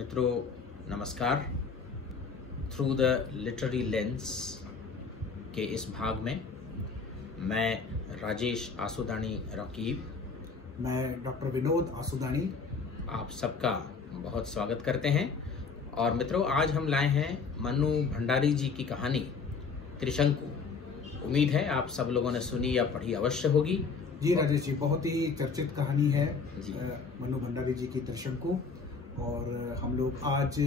मित्रों नमस्कार। Through the literary lens के इस भाग में मैं राजेश आसुदानी रकीब, मैं डॉक्टर विनोद आसुदानी आप सबका बहुत स्वागत करते हैं। और मित्रों आज हम लाए हैं मनु भंडारी जी की कहानी त्रिशंकु। उम्मीद है आप सब लोगों ने सुनी या पढ़ी अवश्य होगी। जी राजेश जी, बहुत ही चर्चित कहानी है जी। मनु भंडारी जी की त्रिशंकु। और हम लोग आज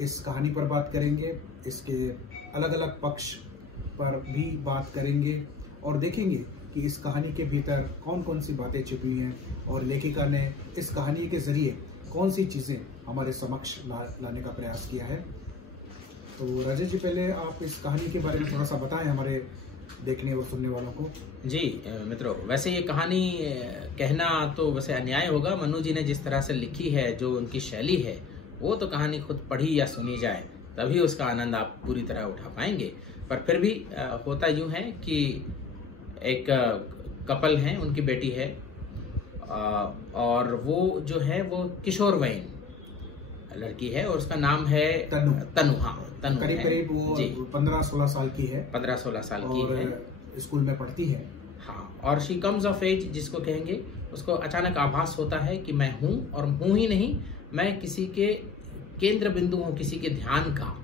इस कहानी पर बात करेंगे, इसके अलग अलग पक्ष पर भी बात करेंगे और देखेंगे कि इस कहानी के भीतर कौन कौन सी बातें छिपी हैं और लेखिका ने इस कहानी के जरिए कौन सी चीजें हमारे समक्ष लाने का प्रयास किया है। तो राजेश जी, पहले आप इस कहानी के बारे में थोड़ा सा बताएं हमारे देखने और सुनने वालों को। जी मित्रों, वैसे ये कहानी कहना तो वैसे अन्याय होगा। मनु जी ने जिस तरह से लिखी है, जो उनकी शैली है, वो तो कहानी खुद पढ़ी या सुनी जाए तभी उसका आनंद आप पूरी तरह उठा पाएंगे। पर फिर भी होता यूं है कि एक कपल है, उनकी बेटी है और वो जो है वो किशोरवयीन लड़की है और उसका नाम है तनु। हाँ, तनु करीब करीब वो 15-16 साल की है। 15-16 साल की है, स्कूल में पढ़ती है। हाँ, और शी कम्स ऑफ एज जिसको कहेंगे, उसको अचानक आभास होता है कि मैं हूँ, और हूँ ही नहीं, मैं किसी के केंद्र बिंदु हूँ, किसी के ध्यान का।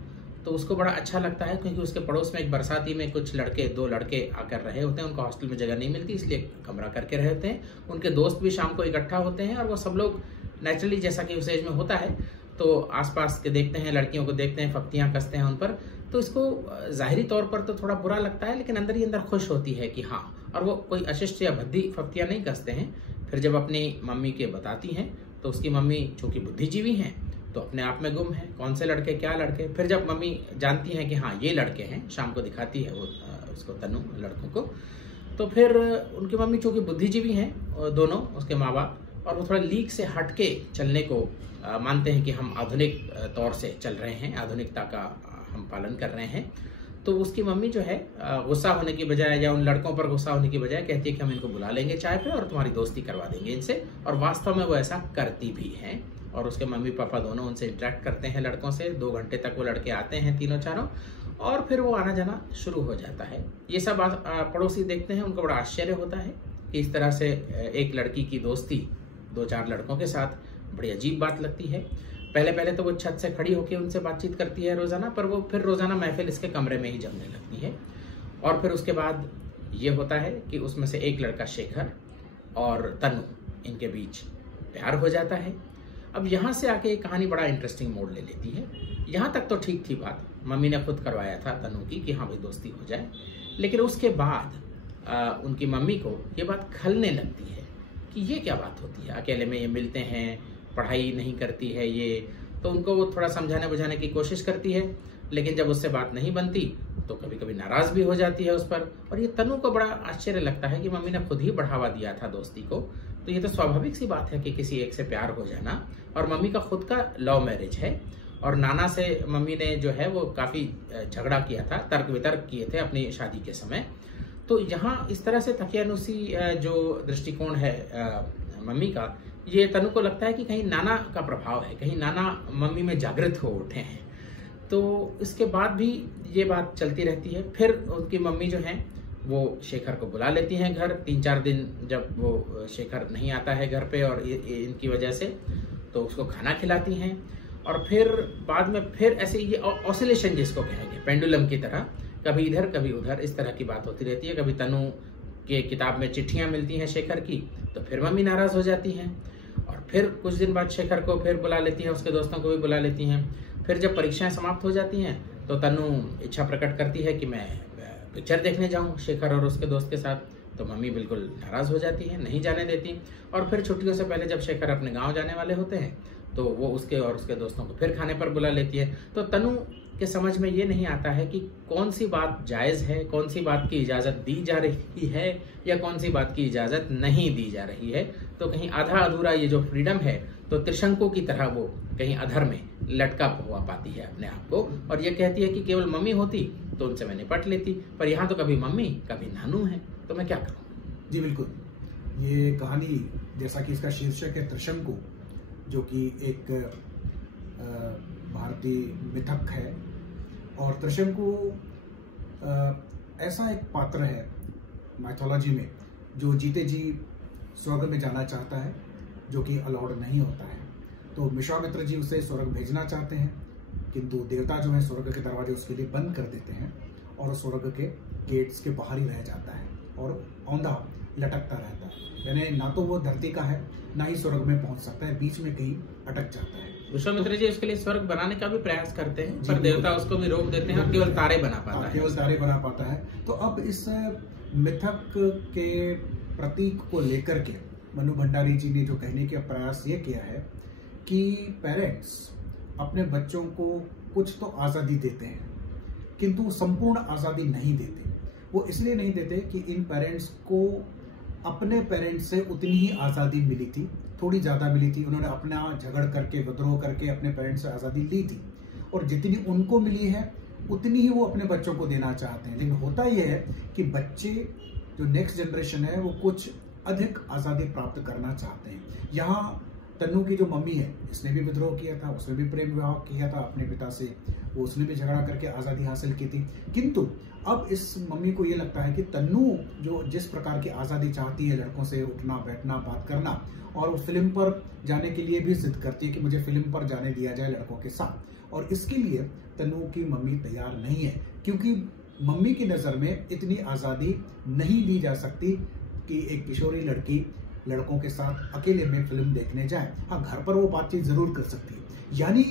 तो उसको बड़ा अच्छा लगता है क्योंकि उसके पड़ोस में एक बरसाती में कुछ लड़के, 2 लड़के आकर रहे होते हैं। उनको हॉस्टल में जगह नहीं मिलती, इसलिए कमरा करके रहते हैं। उनके दोस्त भी शाम को इकट्ठा होते हैं और वो सब लोग नेचुरली, जैसा कि उस एज में होता है, तो आसपास के देखते हैं, लड़कियों को देखते हैं, फक्तियां कसते हैं उन पर। तो इसको जाहिरी तौर पर तो थोड़ा बुरा लगता है, लेकिन अंदर ही अंदर खुश होती है कि हाँ। और वो कोई अशिष्ट या भद्दी फक्तियां नहीं कसते हैं। फिर जब अपनी मम्मी के बताती हैं तो उसकी मम्मी चूंकि बुद्धिजीवी हैं तो अपने आप में गुम है, कौन से लड़के, क्या लड़के। फिर जब मम्मी जानती हैं कि हाँ ये लड़के हैं, शाम को दिखाती है वो उसको, तनु, लड़कों को, तो फिर उनकी मम्मी चूंकि बुद्धिजीवी हैं दोनों, उसके माँ बाप, और वो थोड़ा लीक से हटके चलने को मानते हैं कि हम आधुनिक तौर से चल रहे हैं, आधुनिकता का हम पालन कर रहे हैं। तो उसकी मम्मी जो है गुस्सा होने की बजाय या उन लड़कों पर गुस्सा होने की बजाय कहती है कि हम इनको बुला लेंगे चाय पे और तुम्हारी दोस्ती करवा देंगे इनसे। और वास्तव में वो ऐसा करती भी हैं और उसके मम्मी पापा दोनों उनसे इंटरेक्ट करते हैं लड़कों से। 2 घंटे तक वो लड़के आते हैं, तीनों चारों, और फिर वो आना जाना शुरू हो जाता है। ये सब पड़ोसी देखते हैं, उनको बड़ा आश्चर्य होता है कि इस तरह से एक लड़की की दोस्ती 2-4 लड़कों के साथ, बड़ी अजीब बात लगती है। पहले पहले तो वो छत से खड़ी होकर उनसे बातचीत करती है रोजाना, पर वो फिर रोजाना महफिल इसके कमरे में ही जमने लगती है। और फिर उसके बाद ये होता है कि उसमें से एक लड़का शेखर और तनु, इनके बीच प्यार हो जाता है। अब यहाँ से आके कहानी बड़ा इंटरेस्टिंग मोड़ ले लेती है। यहाँ तक तो ठीक थी बात, मम्मी ने खुद करवाया था तनु की कि हाँ भाई दोस्ती हो जाए। लेकिन उसके बाद उनकी मम्मी को ये बात खलने लगती है कि ये क्या बात होती है, अकेले में ये मिलते हैं, पढ़ाई नहीं करती है ये। तो उनको वो थोड़ा समझाने बुझाने की कोशिश करती है, लेकिन जब उससे बात नहीं बनती तो कभी कभी नाराज भी हो जाती है उस पर। और ये तनु को बड़ा आश्चर्य लगता है कि मम्मी ने खुद ही बढ़ावा दिया था दोस्ती को। तो ये तो स्वाभाविक सी बात है कि किसी एक से प्यार हो जाना। और मम्मी का खुद का लव मैरिज है और नाना से मम्मी ने जो है वो काफी झगड़ा किया था, तर्क वितर्क किए थे अपनी शादी के समय। तो यहाँ इस तरह से तकियानुसी जो दृष्टिकोण है मम्मी का, ये तनु को लगता है कि कहीं नाना का प्रभाव है, कहीं नाना मम्मी में जागृत हो उठे हैं। तो इसके बाद भी ये बात चलती रहती है। फिर उनकी मम्मी जो है वो शेखर को बुला लेती हैं घर। 3-4 दिन जब वो शेखर नहीं आता है घर पे और इनकी वजह से, तो उसको खाना खिलाती हैं। और फिर बाद में फिर ऐसे ये ऑसिलेशन जिसको कहेंगे, पेंडुलम की तरह, कभी इधर कभी उधर, इस तरह की बात होती रहती है। कभी तनु के किताब में चिट्ठियां मिलती हैं शेखर की, तो फिर मम्मी नाराज हो जाती हैं। और फिर कुछ दिन बाद शेखर को फिर बुला लेती हैं, उसके दोस्तों को भी बुला लेती हैं। फिर जब परीक्षाएं समाप्त हो जाती हैं तो तनु इच्छा प्रकट करती है कि मैं पिक्चर देखने जाऊं शेखर और उसके दोस्त के साथ। तो मम्मी बिल्कुल नाराज हो जाती है, नहीं जाने देती। और फिर छुट्टियों से पहले जब शेखर अपने गाँव जाने वाले होते हैं तो वो उसके और उसके दोस्तों को फिर खाने पर बुला लेती है। तो तनु के समझ में ये नहीं आता है कि कौन सी बात जायज़ है, कौन सी बात की इजाज़त दी जा रही है या कौन सी बात की इजाज़त नहीं दी जा रही है। तो कहीं आधा अधूरा ये जो फ्रीडम है, तो त्रिशंकु की तरह वो कहीं अधर में लटका हुआ पाती है अपने आप को। और ये कहती है कि केवल मम्मी होती तो उनसे मैं निपट लेती, पर यहाँ तो कभी मम्मी कभी नानू है, तो मैं क्या करूँ। जी बिल्कुल, ये कहानी जैसा कि इसका शीर्षक है त्रिशंकु, जो कि एक भारतीय मिथक है। और त्रिशंकु ऐसा एक पात्र है माइथोलॉजी में जो जीते जी स्वर्ग में जाना चाहता है, जो कि अलाउड नहीं होता है। तो विश्वामित्र जी उसे स्वर्ग भेजना चाहते हैं, किंतु देवता जो है स्वर्ग के दरवाजे उसके लिए बंद कर देते हैं और स्वर्ग के गेट्स के बाहर ही रह जाता है और औंधा लटकता रहता है। यानी ना तो वो धरती का है, ना ही स्वर्ग में पहुंच सकता है, बीच में कहीं अटक जाता है। विश्वामित्र जी उसके लिए स्वर्ग बनाने का भी प्रयास करते हैं, पर देवता उसको भी रोक देते हैं और केवल तारे बना पाता है। केवल तारे बना पाता है। तो अब इस मिथक के प्रतीक को लेकर के मनु भंडारी जी ने जो कहने का प्रयास ये किया है कि पेरेंट्स अपने बच्चों को कुछ तो आज़ादी देते हैं, किंतु संपूर्ण आज़ादी नहीं देते। वो इसलिए नहीं देते कि इन पेरेंट्स को अपने पेरेंट्स से उतनी ही आज़ादी मिली थी, थोड़ी ज़्यादा मिली थी। उन्होंने अपना झगड़ करके, विद्रोह करके अपने पेरेंट्स से आज़ादी ली थी और जितनी उनको मिली है उतनी ही वो अपने बच्चों को देना चाहते हैं। लेकिन होता यह है कि बच्चे जो नेक्स्ट जनरेशन है वो कुछ अधिक आज़ादी प्राप्त करना चाहते हैं। यहाँ तन्नू की जो मम्मी है, इसने भी विद्रोह किया था, उसने भी प्रेम विवाह किया था अपने पिता से, वो उसने भी झगड़ा करके आज़ादी हासिल की थी। किंतु अब इस मम्मी को ये लगता है कि तन्नू जो जिस प्रकार की आज़ादी चाहती है, लड़कों से उठना बैठना बात करना, और वो फिल्म पर जाने के लिए भी जिद करती है कि मुझे फिल्म पर जाने दिया जाए लड़कों के साथ, और इसके लिए तन्नू की मम्मी तैयार नहीं है, क्योंकि मम्मी की नज़र में इतनी आज़ादी नहीं दी जा सकती कि एक किशोरी लड़की लड़कों के साथ अकेले में फिल्म देखने जाए। हाँ, घर पर वो बातचीत जरूर कर सकती है। यानी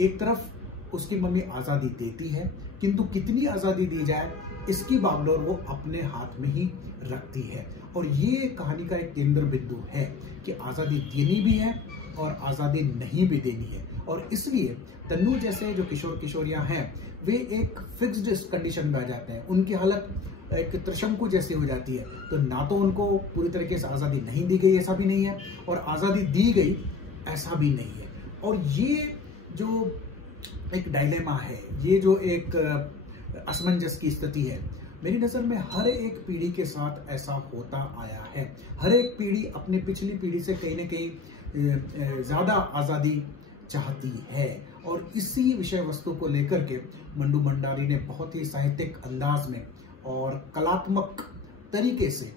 एक तरफ उसकी मम्मी आज़ादी देती है, किंतु कितनी आज़ादी दी जाए इसकी बागडोर वो अपने हाथ में ही रखती है। और ये कहानी का एक केंद्र बिंदु है कि आज़ादी देनी भी है और आज़ादी नहीं भी देनी है। और इसलिए तन्नू जैसे जो किशोर किशोरियां हैं वे एक फिक्स्ड कंडीशन में आ जाते हैं। उनकी हालत एक त्रिशंकु जैसी हो जाती है। तो ना तो उनको पूरी तरीके से आज़ादी नहीं दी गई, ऐसा भी नहीं है, और आज़ादी दी गई, ऐसा भी नहीं है। और ये जो एक डायलेमा है, ये जो एक असमंजस की स्थिति है, मेरी नज़र में हर एक पीढ़ी के साथ ऐसा होता आया है। हर एक पीढ़ी अपनी पिछली पीढ़ी से कहीं न कहीं ज़्यादा आज़ादी चाहती है। और इसी विषय वस्तु को लेकर के मंडू भंडारी ने बहुत ही साहित्यिक अंदाज में और कलात्मक तरीके से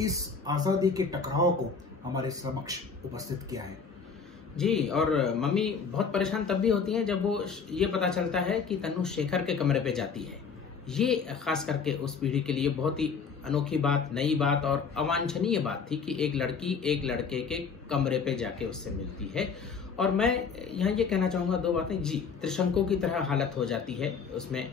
इस आज़ादी के टकराव को हमारे समक्ष उपस्थित किया है। जी, और मम्मी बहुत परेशान तब भी होती हैं जब वो ये पता चलता है कि तन्नू शेखर के कमरे पे जाती है। ये खास करके उस पीढ़ी के लिए बहुत ही अनोखी बात, नई बात और अवांछनीय बात थी कि एक लड़की एक लड़के के कमरे पे जाके उससे मिलती है। और मैं यहाँ ये कहना चाहूँगा दो बातें। जी, त्रिशंकु की तरह हालत हो जाती है उसमें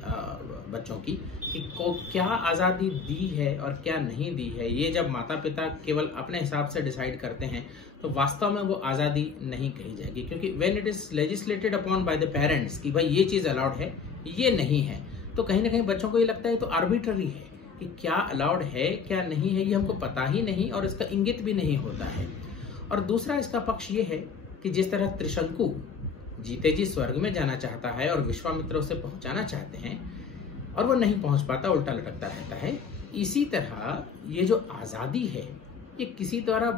बच्चों की कि को क्या आज़ादी दी है और क्या नहीं दी है। ये जब माता पिता केवल अपने हिसाब से डिसाइड करते हैं तो वास्तव में वो आज़ादी नहीं कही जाएगी, क्योंकि when it is legislated upon by the parents कि भाई ये चीज़ अलाउड है, ये नहीं है, तो कहीं ना कहीं बच्चों को ये लगता है तो आर्बिट्ररी है कि क्या अलाउड है क्या नहीं है, ये हमको पता ही नहीं और इसका इंगित भी नहीं होता है। और दूसरा इसका पक्ष ये है कि जिस तरह त्रिशंकु जीते जी स्वर्ग में जाना चाहता है और विश्वामित्र उसे पहुंचाना चाहते हैं और वो नहीं पहुंच पाता, उल्टा लटकता रहता है, इसी तरह ये जो आज़ादी है ये किसी द्वारा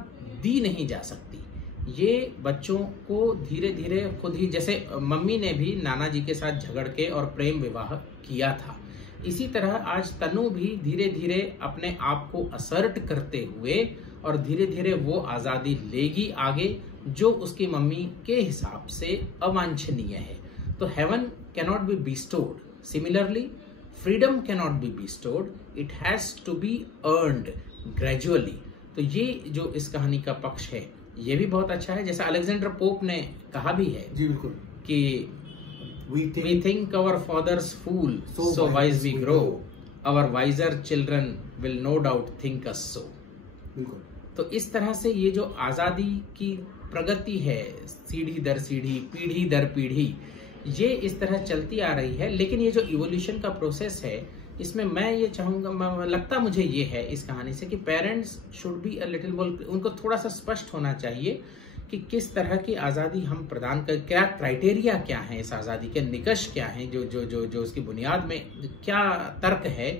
दी नहीं जा सकती। ये बच्चों को धीरे धीरे खुद ही, जैसे मम्मी ने भी नाना जी के साथ झगड़ के और प्रेम विवाह किया था, इसी तरह आज तन्नू भी धीरे धीरे अपने आप को असर्ट करते हुए और धीरे धीरे वो आज़ादी लेगी आगे जो उसकी मम्मी के हिसाब से अवांछनीय है। तो heaven cannot be bestowed, similarly freedom cannot be bestowed, it has to be earned gradually. तो ये जो इस कहानी का पक्ष है ये भी बहुत अच्छा है। जैसा अलेक्जेंडर पोप ने कहा भी है, जी बिल्कुल, कि we think our fathers fool, so wise we grow, our wiser children will no doubt think us so। बिल्कुल। तो इस तरह से ये जो आज़ादी की प्रगति है, सीढ़ी दर सीढ़ी, पीढ़ी दर पीढ़ी, ये इस तरह चलती आ रही है। लेकिन ये जो इवोल्यूशन का प्रोसेस है, इसमें मैं ये चाहूँगा, लगता मुझे ये है इस कहानी से कि parents should be a little more, उनको थोड़ा सा स्पष्ट होना चाहिए कि किस तरह की आज़ादी हम प्रदान कर, क्या क्राइटेरिया क्या है इस आज़ादी के, निकष क्या हैं, जो जो जो जो उसकी बुनियाद में क्या तर्क है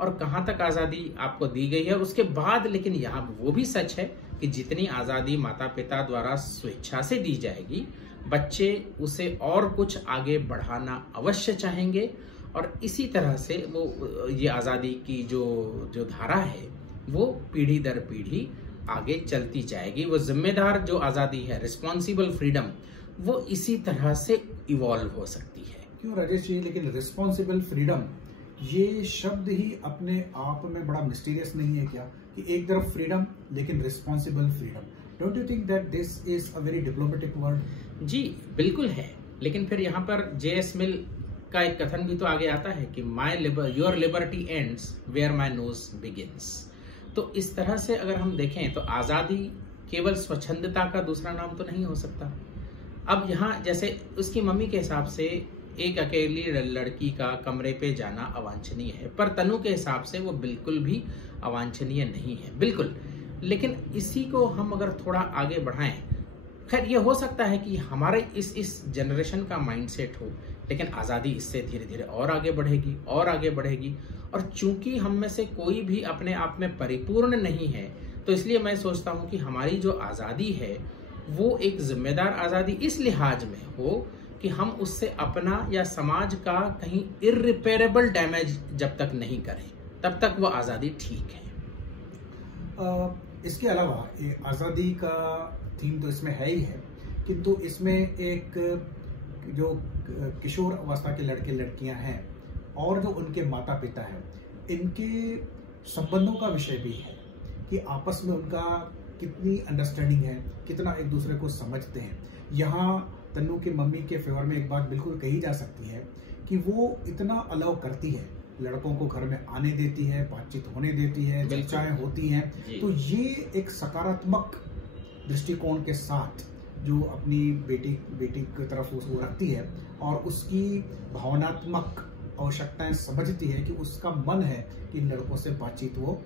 और कहाँ तक आज़ादी आपको दी गई है। उसके बाद लेकिन यहाँ वो भी सच है कि जितनी आज़ादी माता पिता द्वारा स्वेच्छा से दी जाएगी, बच्चे उसे और कुछ आगे बढ़ाना अवश्य चाहेंगे, और इसी तरह से वो ये आज़ादी की जो धारा है वो पीढ़ी दर पीढ़ी आगे चलती जाएगी। वो जिम्मेदार जो आज़ादी है, रिस्पॉन्सिबल फ्रीडम, वो इसी तरह से इवॉल्व हो सकती है। क्यों राजेश जी, लेकिन रिस्पॉन्सिबल फ्रीडम ये शब्द ही अपने आप में बड़ा मिस्टीरियस नहीं है क्या? कि एक तरफ फ्रीडम लेकिन responsible freedom, don't you think that this is a very diplomatic word? जी बिल्कुल है, लेकिन फिर यहाँ पर J.S. मिल का एक कथन भी तो आगे आता है कि your liberty ends where my nose begins. तो इस तरह से अगर हम देखें तो आज़ादी केवल स्वच्छंदता का दूसरा नाम तो नहीं हो सकता। अब यहाँ जैसे उसकी मम्मी के हिसाब से एक अकेली लड़की का कमरे पे जाना अवांछनीय है, पर तनु के हिसाब से वो बिल्कुल भी अवांछनीय नहीं है, बिल्कुल। लेकिन इसी को हम अगर थोड़ा आगे बढ़ाएं, खैर ये हो सकता है कि हमारे इस जनरेशन का माइंडसेट हो, लेकिन आज़ादी इससे धीरे धीरे और आगे बढ़ेगी और आगे बढ़ेगी। और चूंकि हम में से कोई भी अपने आप में परिपूर्ण नहीं है, तो इसलिए मैं सोचता हूँ कि हमारी जो आज़ादी है वो एक जिम्मेदार आज़ादी इस लिहाज में हो कि हम उससे अपना या समाज का कहीं इर्रिपेरेबल डैमेज जब तक नहीं करें, तब तक वो आज़ादी ठीक है। इसके अलावा आज़ादी का थीम तो इसमें है ही है, किंतु इसमें एक जो किशोर अवस्था के लड़के लड़कियां हैं और जो उनके माता पिता हैं, इनके संबंधों का विषय भी है कि आपस में उनका कितनी अंडरस्टैंडिंग है, कितना एक दूसरे को समझते हैं। यहाँ तन्नू की मम्मी के फेवर में एक बात बिल्कुल कही जा सकती है कि वो इतना अलाउ करती है, लड़कों को घर में आने देती है, बातचीत होने देती है, चर्चाएं होती हैं। तो ये एक सकारात्मक दृष्टिकोण के साथ जो अपनी बेटी की तरफ उसको रखती है और उसकी भावनात्मक आवश्यकताएं समझती है कि उसका मन है कि लड़कों से बातचीत वो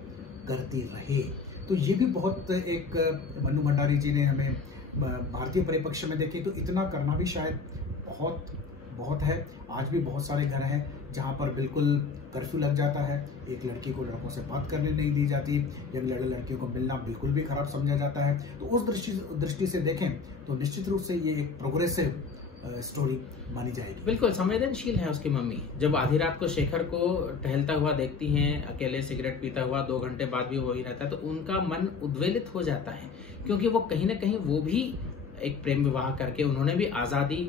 करती रहे। तो ये भी बहुत एक मन्नू भंडारी जी ने हमें भारतीय परिप्रेक्ष्य में देखे तो इतना करना भी शायद बहुत है। आज भी बहुत सारे घर हैं जहाँ पर बिल्कुल कर्फ्यू लग जाता है, एक लड़की को लड़कों से बात करने नहीं दी जाती, यंग लड़कियों को मिलना बिल्कुल भी खराब समझा जाता है। तो उस दृष्टि से देखें तो निश्चित रूप से ये एक प्रोग्रेसिव स्टोरी मानी जाएगी। बिल्कुल संवेदनशील है उसकी मम्मी। जब आधी रात को शेखर को टहलता हुआ देखती हैं, अकेले सिगरेट पीता हुआ, 2 घंटे बाद भी वही रहता है, तो उनका मन उद्वेलित हो जाता है, क्योंकि वो कहीं ना कहीं वो भी एक प्रेम विवाह करके उन्होंने भी आज़ादी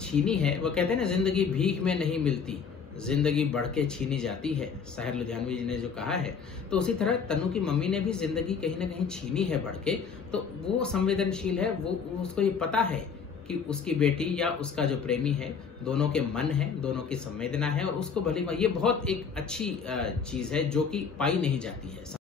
छीनी है। वो कहते हैं ना, जिंदगी भीख में नहीं मिलती, जिंदगी बढ़ के छीनी जाती है, साहिर लुधियानवी जी ने जो कहा है। तो उसी तरह तन्नू की मम्मी ने भी जिंदगी कहीं ना कहीं छीनी है बढ़ के। तो वो संवेदनशील है, वो उसको ये पता है कि उसकी बेटी या उसका जो प्रेमी है, दोनों के मन है, दोनों की संवेदना है, और उसको भली ये बहुत एक अच्छी चीज है जो कि पाई नहीं जाती है।